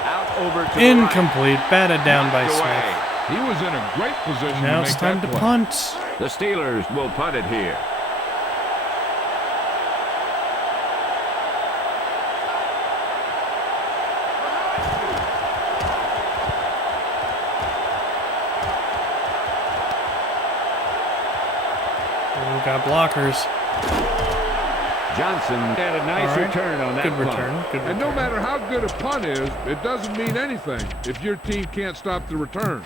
Out over to Incomplete. the right. Batted down by Knocked Smith. away. He was in a great position Now to it's make time that to play. punt. The Steelers will punt it here. We've got blockers. Johnson Had a nice All right. return on that Good punt. return. Good return. And no matter how good a punt is, it doesn't mean anything if your team can't stop the return.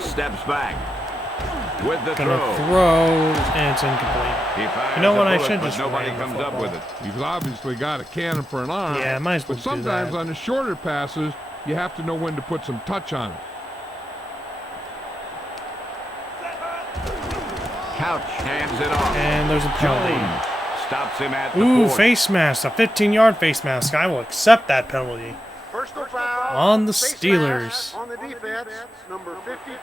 steps back with the Gonna throw. throw, and it's incomplete. He fires You know what? a I bullet, should but just nobody run the comes up with it. You've obviously got a cannon for an arm. Yeah, might as well But do sometimes that. on the shorter passes, you have to know when to put some touch on it. Couch hands it off. And there's a penalty. Jones stops him at the Ooh, 40. face mask. A 15-yard face mask. I will accept that penalty. Personal foul on the face Steelers. mask on the defense, number 52.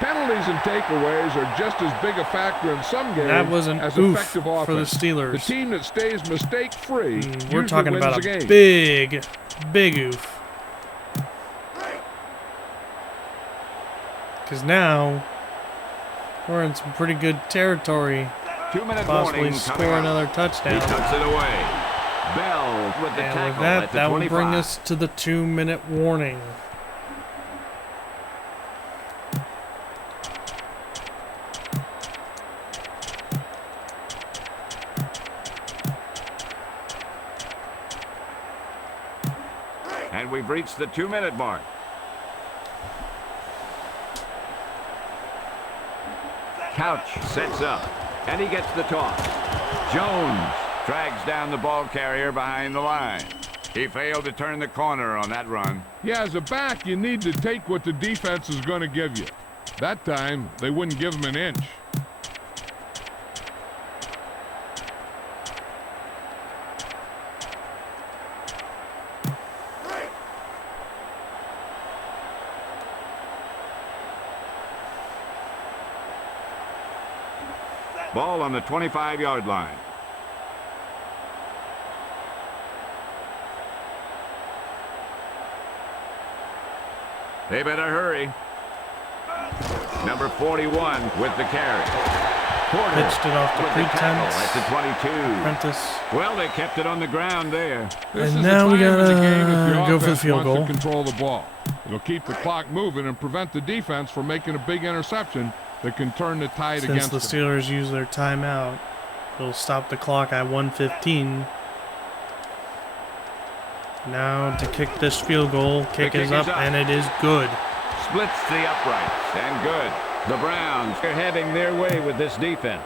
Penalties and takeaways are just as big a factor in some games That was an as oof effective for the offense. Steelers. The team that stays mistake-free We're usually talking wins about the a game. big oof. Because now we're in some pretty good territory. 2-minute Possibly warning score coming up. another He touchdown. tucks it away. Bell with the And tackle with that, at the that will 25. bring us to the 2-minute warning. And we've reached the 2-minute mark. Couch sets up, and he gets the toss. Jones drags down the ball carrier behind the line. He failed to turn the corner on that run. Yeah, as a back, you need to take what the defense is going to give you. That time, they wouldn't give him an inch. Ball on the 25-yard line. They better hurry. Number 41 with the carry. Porter Pitched it off to with the tackle Pretense. at the 22. Prentice. Well, they kept it on the ground there. This And is now the we time in the gotta game if your go for the offense field wants goal. to control the ball. It'll keep the clock moving and prevent the defense from making a big interception that can turn the tide Since against the them. Steelers use their timeout, it'll stop the clock at 1:15. Now to kick this field goal. Kick is up, and it is good. Splits the uprights, and good. The Browns are having their way with this defense.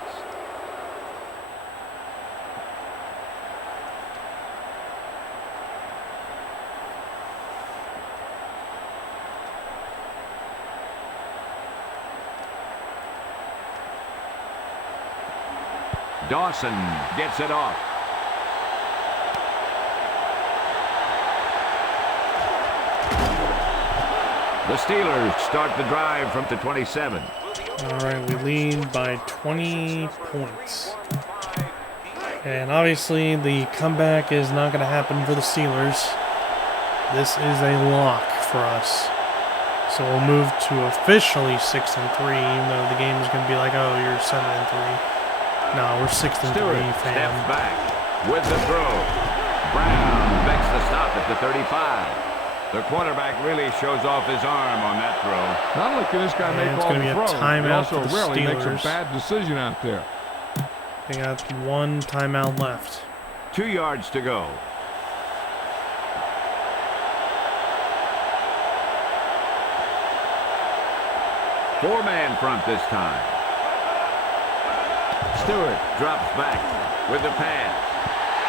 Dawson gets it off. The Steelers start the drive from the 27. All right, we lead by 20 points. And obviously the comeback is not going to happen for the Steelers. This is a lock for us. So we'll move to officially 6-3, even though the game is going to be like, oh, you're 7-3. No, we're 6-3, Stewart fam. steps back with the throw. Brown makes the stop at the 35. The quarterback really shows off his arm on that throw. Not only can this guy And make it's all gonna the be a throws, he timeout also for the rarely makes a Steelers. bad decision out there. They got one timeout left. 2 yards to go. Four-man front this time. Stewart drops back with the pass.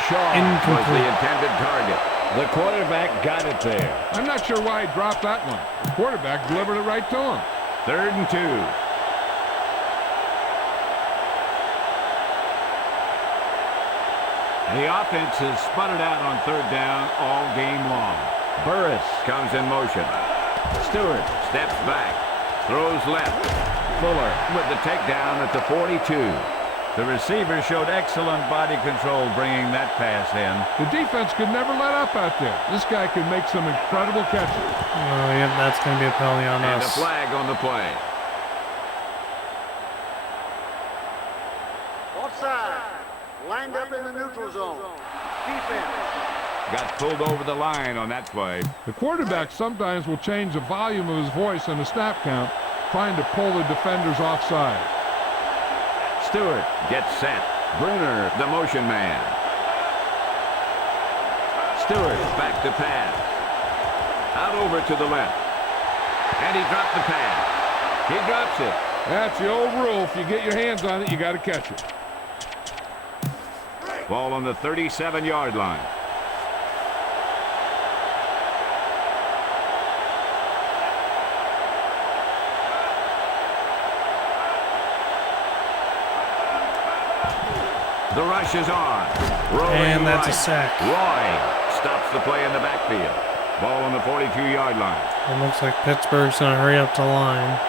Shaw was Incomplete. the intended target. The quarterback got it there. I'm not sure why he dropped that one. The quarterback delivered it right to him. 3rd and 2. The offense has sputtered out on 3rd down all game long. Burris comes in motion. Stewart steps back, throws left. Fuller with the takedown at the 42. The receiver showed excellent body control bringing that pass in. The defense could never let up out there. This guy could make some incredible catches. Oh, yeah, that's going to be a penalty on And a us. flag on the play. Offside. Lined up in the neutral zone. Defense. Got pulled over the line on that play. The quarterback sometimes will change the volume of his voice on the snap count, trying to pull the defenders offside. Stewart gets set. Bruner, the motion man. Stewart back to pass. Out over to the left. And he dropped the pass. He drops it. That's the old rule. If you get your hands on it, you got to catch it. Ball on the 37-yard line. The rush is on. Rolling And that's a right. sack. Roy stops the play in the backfield. Ball on the 42-yard line. It looks like Pittsburgh's going to hurry up the line.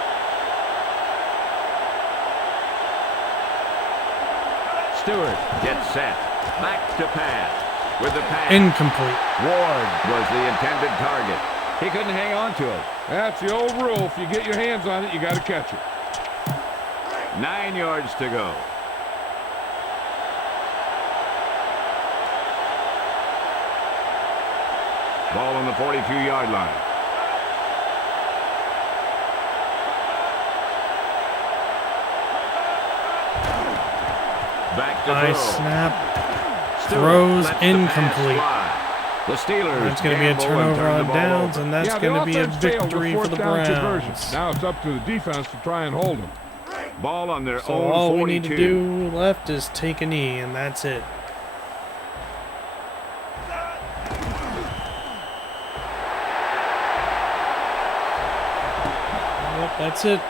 Stewart gets set. Back to pass. With the pass. Incomplete. Ward was the intended target. He couldn't hang on to it. That's the old rule. If you get your hands on it, you got to catch it. 9 yards to go. Ball on the 42-yard line. Back to Nice throw. snap. Stewart Throws lets the incomplete. pass fly. The Steelers It's going to be a gamble and turnover turn the on ball downs, over. and that's Yeah, going the to be a offense failed victory for fourth the down conversion. Browns. Now it's up to the defense to try and hold them. Ball on their So own all 42. we need to do left is take a knee, and that's it. Yep, that's it.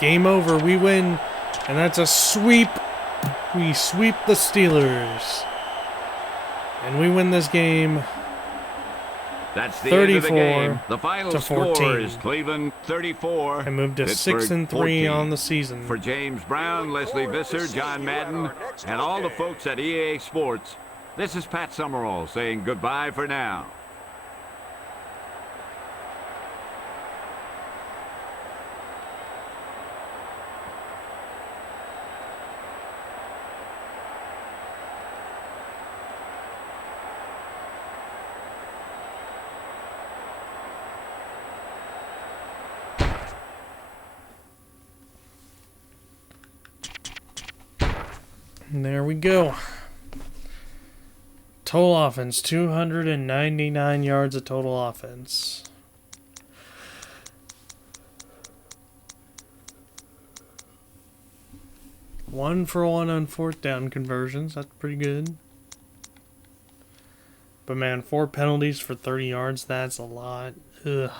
Game over. We win, and that's a sweep. We sweep the Steelers, and we win this game. That's the end of the 34 game. The final to score 14. is Cleveland 34. And moved to Pittsburgh 6-3 14. on the season. For James Brown, Leslie Visser, John Madden, and all the folks at EA Sports, this is Pat Summerall saying goodbye for now. And there we go. Total offense, 299 yards of total offense. One for one on fourth down conversions. That's pretty good. But man, 4 penalties for 30 yards. That's a lot. Ugh.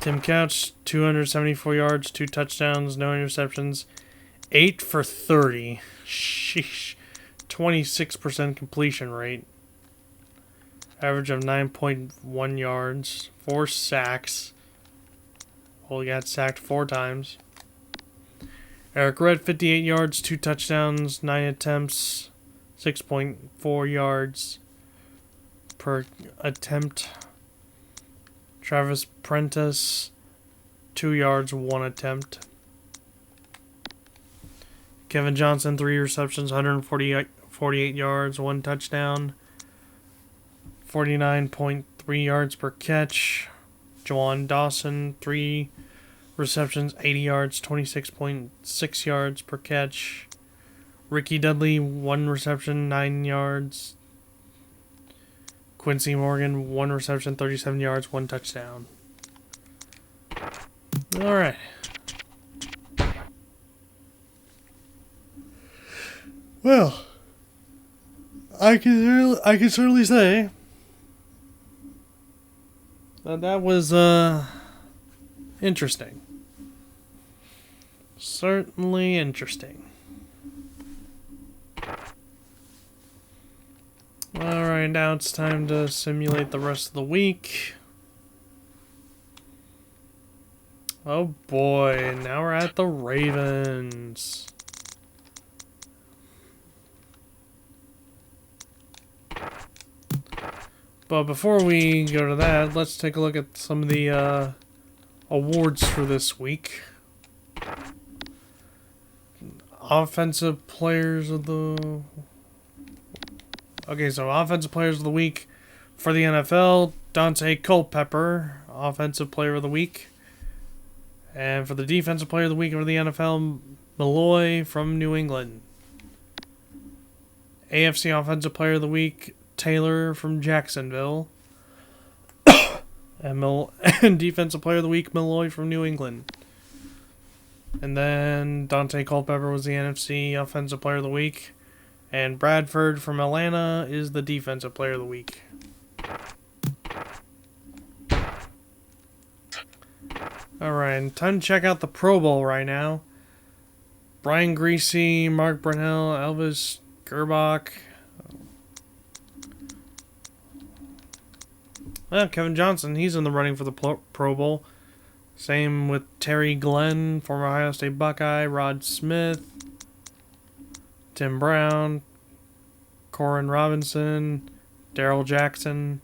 Tim Couch, 274 yards, 2 touchdowns, no interceptions. 8 for 30. Sheesh. 26% completion rate. Average of 9.1 yards. 4 sacks. Well, he got sacked 4 times. Eric Red, 58 yards, 2 touchdowns, 9 attempts, 6.4 yards per attempt. Travis Prentice, 2 yards, 1 attempt. Kevin Johnson, 3 receptions, 148 yards, 1 touchdown. 49.3 yards per catch. Jawan Dawson, 3 receptions, 80 yards, 26.6 yards per catch. Ricky Dudley, 1 reception, 9 yards. Quincy Morgan, 1 reception, 37 yards, 1 touchdown. Alright. Well, I can certainly say that was interesting. Certainly interesting. Alright, now it's time to simulate the rest of the week. Oh boy, now we're at the Ravens. But before we go to that, let's take a look at some of the awards for this week. Offensive Players of the... Okay, so Offensive Players of the Week for the NFL, Dante Culpepper, Offensive Player of the Week. And for the Defensive Player of the Week for the NFL, Malloy from New England. AFC Offensive Player of the Week, Taylor from Jacksonville. and Defensive Player of the Week, Malloy from New England. And then Dante Culpepper was the NFC Offensive Player of the Week. And Bradford from Atlanta is the Defensive Player of the Week. Alright, time to check out the Pro Bowl right now. Brian Greasy, Mark Brunell, Elvis Gerbach. Well, Kevin Johnson, he's in the running for the Pro Bowl. Same with Terry Glenn, former Ohio State Buckeye, Rod Smith, Tim Brown, Corin Robinson, Darrell Jackson.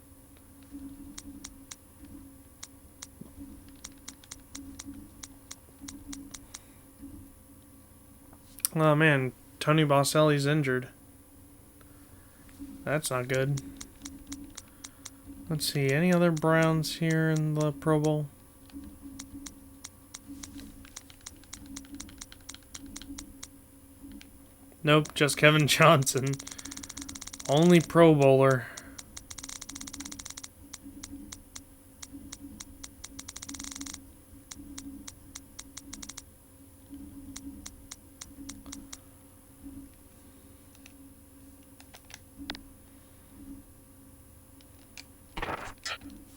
Oh man, Tony Boselli's injured. That's not good. Let's see, any other Browns here in the Pro Bowl? Nope, just Kevin Johnson. Only Pro Bowler.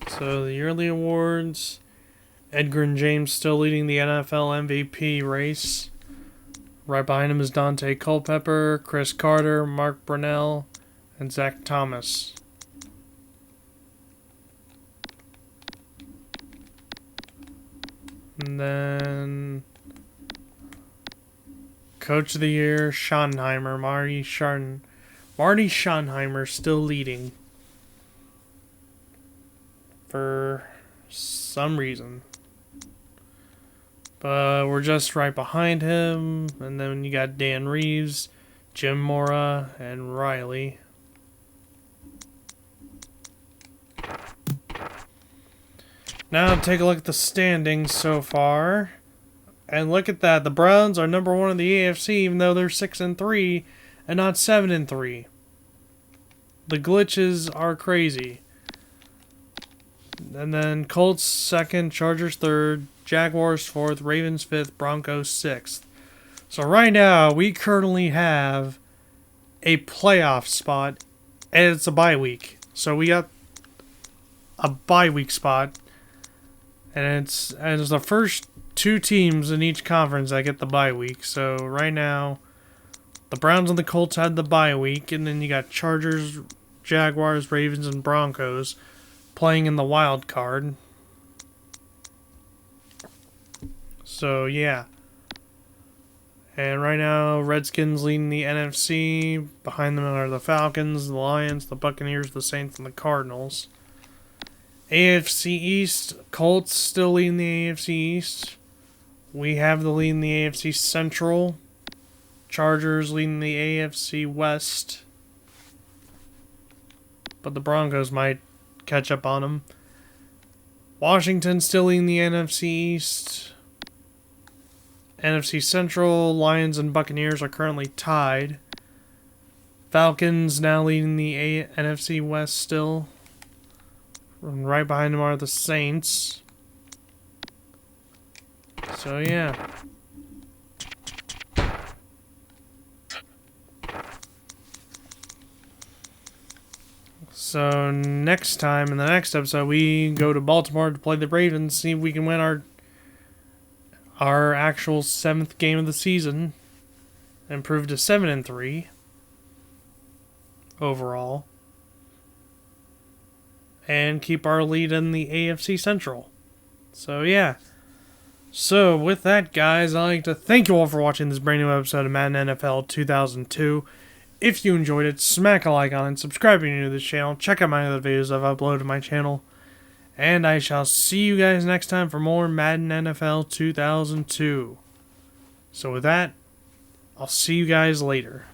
So the yearly awards, Edgar and James still leading the NFL MVP race. Right behind him is Dante Culpepper, Chris Carter, Mark Brunell, and Zach Thomas. And then Coach of the Year, Schottenheimer, Marty Schottenheimer still leading. For some reason. But we're just right behind him. And then you got Dan Reeves, Jim Mora, and Riley. Now take a look at the standings so far. And look at that. The Browns are number 1 in the AFC, even though they're 6-3 and not 7-3. The glitches are crazy. And then Colts 2nd, Chargers 3rd, Jaguars 4th, Ravens 5th, Broncos 6th. So right now, we currently have a playoff spot, and it's a bye week. So we got a bye week spot, and it's the first 2 teams in each conference that get the bye week. So right now, the Browns and the Colts had the bye week, and then you got Chargers, Jaguars, Ravens, and Broncos playing in the wild card. So yeah. And right now, Redskins leading the NFC. Behind them are the Falcons, the Lions, the Buccaneers, the Saints, and the Cardinals. AFC East, Colts still leading the AFC East. We have the lead in the AFC Central. Chargers leading the AFC West. But the Broncos might catch up on them. Washington still leading the NFC East. NFC Central, Lions and Buccaneers are currently tied. Falcons now leading the NFC West still. And right behind them are the Saints. So yeah. So next time, in the next episode, we go to Baltimore to play the Ravens, see if we can win our actual 7th game of the season, and improve to 7-3 overall, and keep our lead in the AFC Central. So yeah. So with that, guys, I'd like to thank you all for watching this brand new episode of Madden NFL 2002. If you enjoyed it, smack a like on it, subscribe if you're new to this channel, check out my other videos I've uploaded to my channel, and I shall see you guys next time for more Madden NFL 2002. So with that, I'll see you guys later.